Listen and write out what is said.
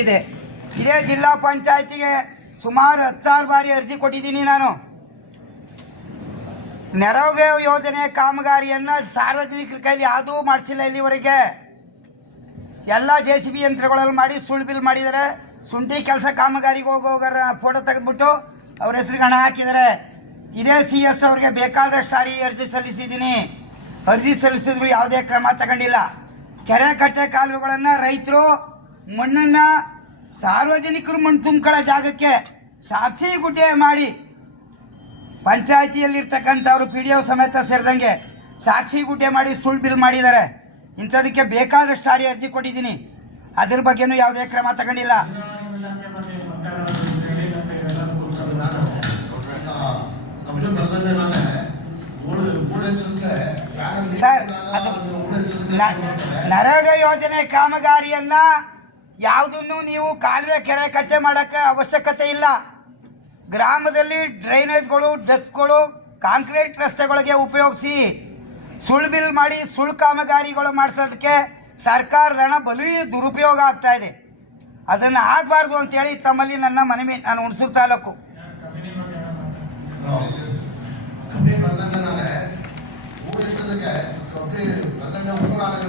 ಇದೆ. ಇದೇ ಜಿಲ್ಲಾ ಪಂಚಾಯತಿಗೆ ಸುಮಾರು 16 ಬಾರಿ ಅರ್ಜಿ ಕೊಟ್ಟಿದ್ದೀನಿ ನಾನು. ನೆರವು ಯೋಜನೆ ಕಾಮಗಾರಿಯನ್ನು ಸಾರ್ವಜನಿಕರ ಕೈಲಿ ಯಾವುದೂ ಮಾಡಿಸಿಲ್ಲ ಇಲ್ಲಿವರೆಗೆ. ಎಲ್ಲ JCB ಯಂತ್ರಗಳಲ್ಲಿ ಮಾಡಿ ಸುಳ್ಳು ಬಿಲ್ ಮಾಡಿದ್ದಾರೆ. ಶುಂಠಿ ಕೆಲಸ ಕಾಮಗಾರಿಗೆ ಹೋಗೋರ ಫೋಟೋ ತೆಗೆದುಬಿಟ್ಟು ಅವ್ರ ಹೆಸರಿಗೆ ಹಣ ಹಾಕಿದ್ದಾರೆ. ಇದೇ CS ಅವ್ರಿಗೆ ಬೇಕಾದಷ್ಟು ಸಾರಿ ಅರ್ಜಿ ಸಲ್ಲಿಸಿದ್ದೀನಿ. ಅರ್ಜಿ ಸಲ್ಲಿಸಿದ್ರು ಯಾವುದೇ ಕ್ರಮ ತಗೊಂಡಿಲ್ಲ. ಕೆರೆ ಕಟ್ಟೆ ಕಾಲುವೆಗಳನ್ನು ರೈತರು ಮಣ್ಣನ್ನು ಸಾರ್ವಜನಿಕರು ಮಣ್ಣು ತುಂಬ್ಕೊಳ್ಳೋ ಜಾಗಕ್ಕೆ ಸಾಕ್ಷಿ ಗುಡ್ಡೆ ಮಾಡಿ ಪಂಚಾಯಿತಿಯಲ್ಲಿರ್ತಕ್ಕಂಥವ್ರು PDO ಸಮೇತ ಸೇರಿದಂಗೆ ಸಾಕ್ಷಿ ಗುಡ್ಡೆ ಮಾಡಿ ಸುಳ್ಳು ಬಿಲ್ ಮಾಡಿದ್ದಾರೆ. ಇಂಥದಕ್ಕೆ ಬೇಕಾದಷ್ಟು ಸಾರಿ ಅರ್ಜಿ ಕೊಟ್ಟಿದ್ದೀನಿ. ಅದ್ರ ಬಗ್ಗೆನೂ ಯಾವುದೇ ಕ್ರಮ ತಗೊಂಡಿಲ್ಲ. ಸರ್, ನರೇಗಾ ಯೋಜನೆ ಕಾಮಗಾರಿಯನ್ನು ಯಾವುದನ್ನು ನೀವು ಕಾಲುವೆ ಕೆರೆ ಕಟ್ಟೆ ಮಾಡೋಕ್ಕೆ ಅವಶ್ಯಕತೆ ಇಲ್ಲ. ಗ್ರಾಮದಲ್ಲಿ ಡ್ರೈನೇಜ್ಗಳು, ಡಕ್ಗಳು, ಕಾಂಕ್ರೀಟ್ ರಸ್ತೆಗಳಿಗೆ ಉಪಯೋಗಿಸಿ ಸುಳ್ಳು ಬಿಲ್ ಮಾಡಿ ಸುಳ್ಳು ಕಾಮಗಾರಿಗಳು ಮಾಡಿಸೋದಕ್ಕೆ ಸರ್ಕಾರದ ಹಣ ಬಲು ದುರುಪಯೋಗ ಆಗ್ತಾ ಇದೆ. ಅದನ್ನು ಆಗಬಾರ್ದು ಅಂತೇಳಿ ತಮ್ಮಲ್ಲಿ ನನ್ನ ಮನವಿ. ನಾನು ಹುಣಸೂರು ತಾಲೂಕು